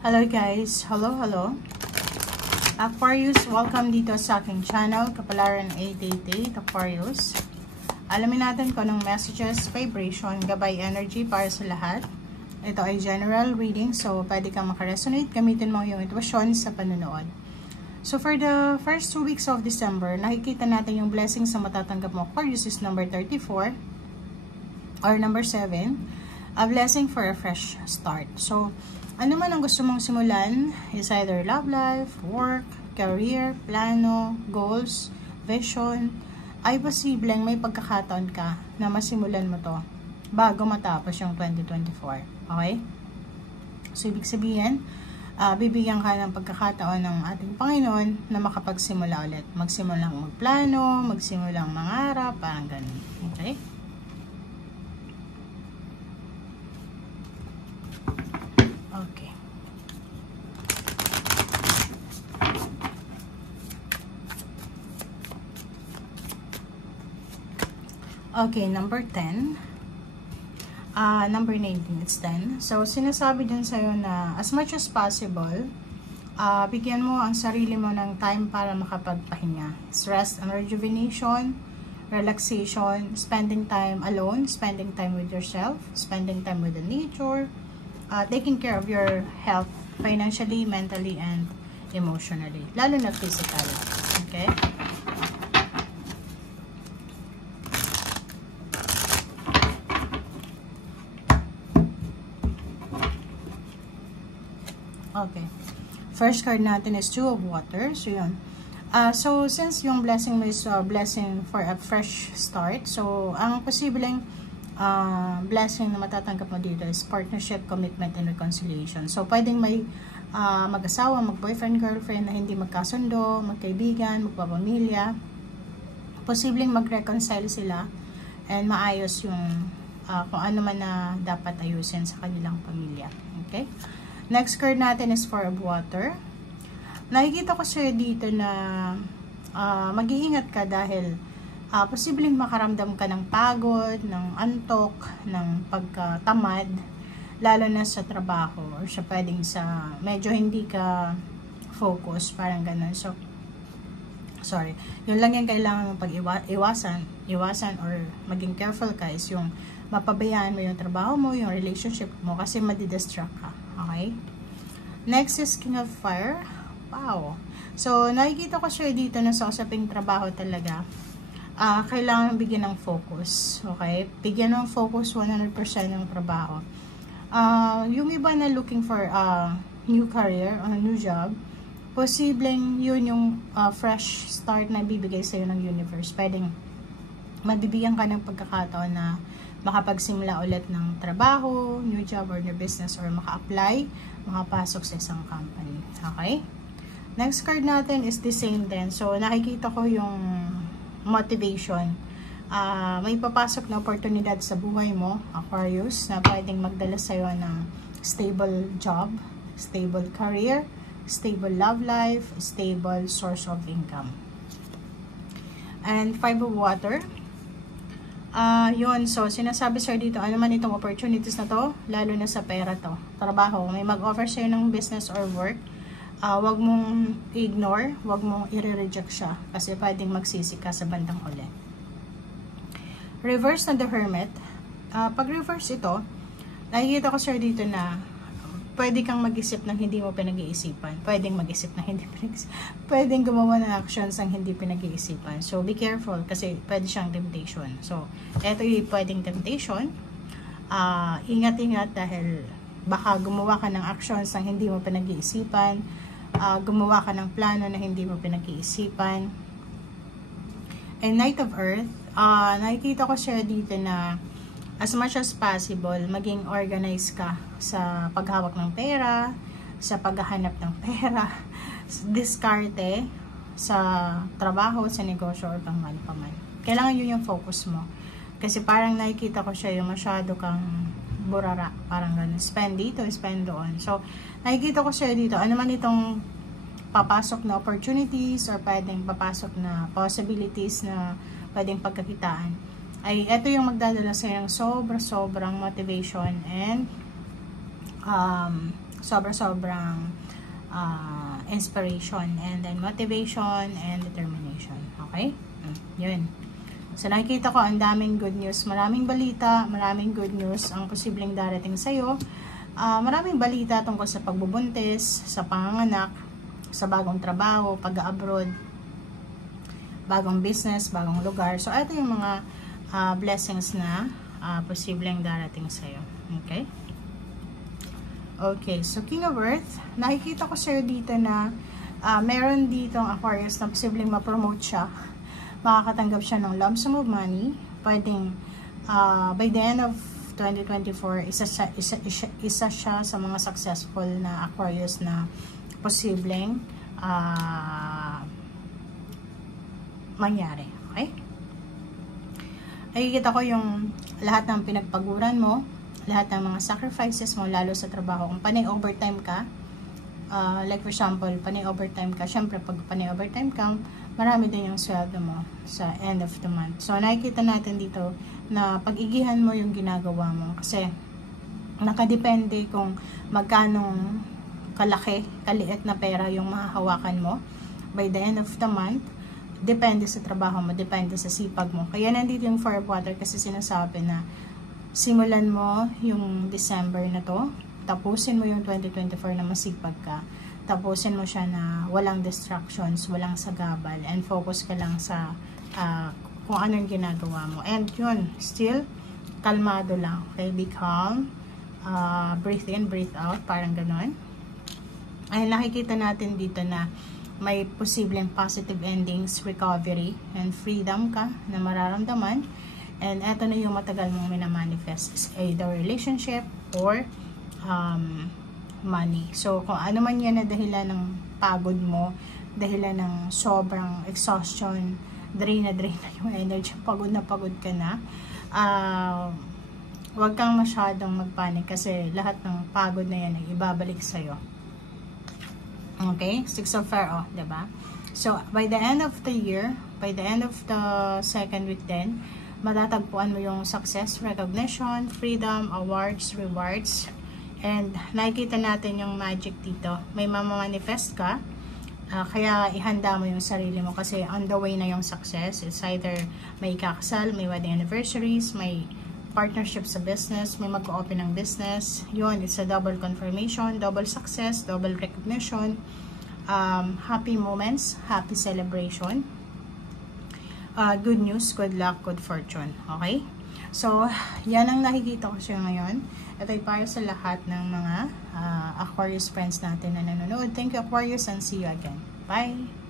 Hello guys, hello Aquarius, welcome dito sa aking channel, Kapalaran 888 Aquarius. Alamin natin kung anong messages, vibration, gabay energy para sa lahat. Ito ay general reading, so pwede kang makaresonate, gamitin mo yung intuition sa panonood. So for the first 2 weeks of December, nakikita natin yung blessings na matatanggap mo. Aquarius is number 34 or number 7, a blessing for a fresh start. So ano man ang gusto mong simulan, is either love life, work, career, plano, goals, vision, ay posibleng may pagkakataon ka na masimulan mo to bago matapos yung 2024. Okay? So, ibig sabihin, bibigyan ka ng pagkakataon ng ating Panginoon na makapagsimula ulit. Magsimulang magplano, magsimulang mangarap, parang ganun. Okay? Okay, number 10. Number 19, it's 10. So, sinasabi din sa'yo na as much as possible, bigyan mo ang sarili mo ng time para makapagpahinga. Rest and rejuvenation, relaxation, spending time alone, spending time with yourself, spending time with the nature, taking care of your health financially, mentally, and emotionally. Lalo na physically. Okay? Okay. First card natin is Two of Water. So, yun. So, since yung blessing mo is blessing for a fresh start, so, ang posibleng blessing na matatanggap mo dito is partnership, commitment, and reconciliation. So, pwedeng may mag-asawa, mag-boyfriend, girlfriend na hindi magkasundo, magkaibigan, magpapamilya. Posibleng mag-reconcile sila and maayos yung kung ano man na dapat ayusin sa kanilang pamilya. Okay? Next card natin is Four of Water. Nakikita ko sa'yo dito na mag-iingat ka dahil posibleng makaramdam ka ng pagod, ng antok, ng pagkatamad, lalo na sa trabaho or sa pwedeng sa medyo hindi ka focus, parang ganun. So, sorry. Yun lang yung kailangan mong iwasan or maging careful ka is yung mapabayaan mo yung trabaho mo, yung relationship mo kasi madidistract ka. Okay? Next is King of Fire. Wow. So, nakikita ko siya dito na sa usaping trabaho talaga. Kailangan bigyan ng focus. Okay? Bigyan ng focus 100% ng trabaho. Yung iba na looking for a new career, a new job, posibleng yun yung fresh start na bibigay sa'yo ng universe. Pwedeng mabibigyan ka ng pagkakataon na makapagsimula ulit ng trabaho, new job or new business, or maka-apply, makapasok sa isang company. Okay? Next card natin is the same din. So, nakikita ko yung motivation. May papasok na oportunidad sa buhay mo, Aquarius, na pwedeng magdala sa'yo ng stable job, stable career, stable love life, stable source of income. And Five of Water. Yun, so sinasabi sir dito, ano man itong opportunities na to, lalo na sa pera to, trabaho, may mag-offer sa'yo ng business or work, wag mong ignore, wag mong i-reject siya, kasi pwedeng magsisi ka sa bandang huli. Reverse na the Hermit. Pag reverse ito, nakikita ko sir dito na pwede kang mag-isip ng hindi mo pinag-iisipan. Pwedeng mag-isip ng hindi pinag-iisipan. Pwedeng gumawa ng actions ng hindi pinag-iisipan. So, be careful kasi pwede siyang temptation. So, eto yung pwedeng temptation. Ingat-ingat dahil baka gumawa ka ng actions ng hindi mo pinag-iisipan. Gumawa ka ng plano na hindi mo pinag-iisipan. And Knight of Earth. Nakikita ko siya dito na as much as possible, maging organized ka sa paghawak ng pera, sa paghahanap ng pera, diskarte, sa trabaho, sa negosyo, or pangman-paman. Kailangan yun yung focus mo. Kasi parang nakikita ko siya yung masyado kang burara, parang ganun. Spend dito, spend doon. So, nakikita ko siya dito, ano man itong papasok na opportunities or pwedeng papasok na possibilities na pwedeng pagkakitaan, ay ito yung magdadala sa'yo ng sobrang motivation and Sobrang inspiration, and then motivation and determination. Okay? Yun. So, nakikita ko ang daming good news. Maraming balita, maraming good news ang posibleng darating sa'yo. Maraming balita tungkol sa pagbubuntis, sa panganganak, sa bagong trabaho, pag-abroad, bagong business, bagong lugar. So, ito yung mga blessings na posibleng darating sa'yo. Okay? Okay, so King of Earth, nakikita ko sa'yo dito na meron ditong Aquarius na posibleng ma-promote siya. Makakatanggap siya ng lump sum of money. Pwedeng by the end of 2024, isa siya sa mga successful na Aquarius na posibleng mangyari. Okay? Nakikita ko yung lahat ng pinagpaguran mo, lahat ng mga sacrifices mo, lalo sa trabaho. Kung panay overtime ka, like for example, panay overtime ka, syempre pag panay overtime ka, marami din yung sweldo mo sa end of the month. So, nakikita natin dito na pag-igihan mo yung ginagawa mo. Kasi, nakadepende kung magkano kalaki, kaliit na pera yung mahahawakan mo by the end of the month. Depende sa trabaho mo, depende sa sipag mo. Kaya nandito yung Fire of Water kasi sinasabi na simulan mo yung December na to, tapusin mo yung 2024 na masipag ka. Tapusin mo siya na walang distractions, walang sagabal, and focus ka lang sa kung anong ginagawa mo. And yun, still, kalmado lang. Okay, be calm. Breathe in, breathe out, parang ganon. Ay, nakikita natin dito na may posibleng positive endings, recovery, and freedom ka na mararamdaman. And eto na yung matagal mong minamanifest, is either relationship or money. So, kung ano man yan na dahilan ng pagod mo, dahilan ng sobrang exhaustion, drain na yung energy, pagod na pagod ka na, huwag kang masyadong magpanik kasi lahat ng pagod na yan ay ibabalik sa'yo. Okay? Six of Fire, diba? So, by the end of the year, by the end of the second week then, matatagpuan mo yung success, recognition, freedom, awards, rewards, and nakikita natin yung magic dito. May mamamanifest ka, kaya ihanda mo yung sarili mo kasi on the way na yung success. It's either may kakasal, may wedding anniversaries, may partnership sa business, may mag-open ng business. Yun, it's a double confirmation, double success, double recognition, happy moments, happy celebration, good news, good luck, good fortune. Okay? So, yan ang nakikita ko siya ngayon. Ito ay para sa lahat ng mga Aquarius friends natin na nanonood. Thank you, Aquarius, and see you again. Bye!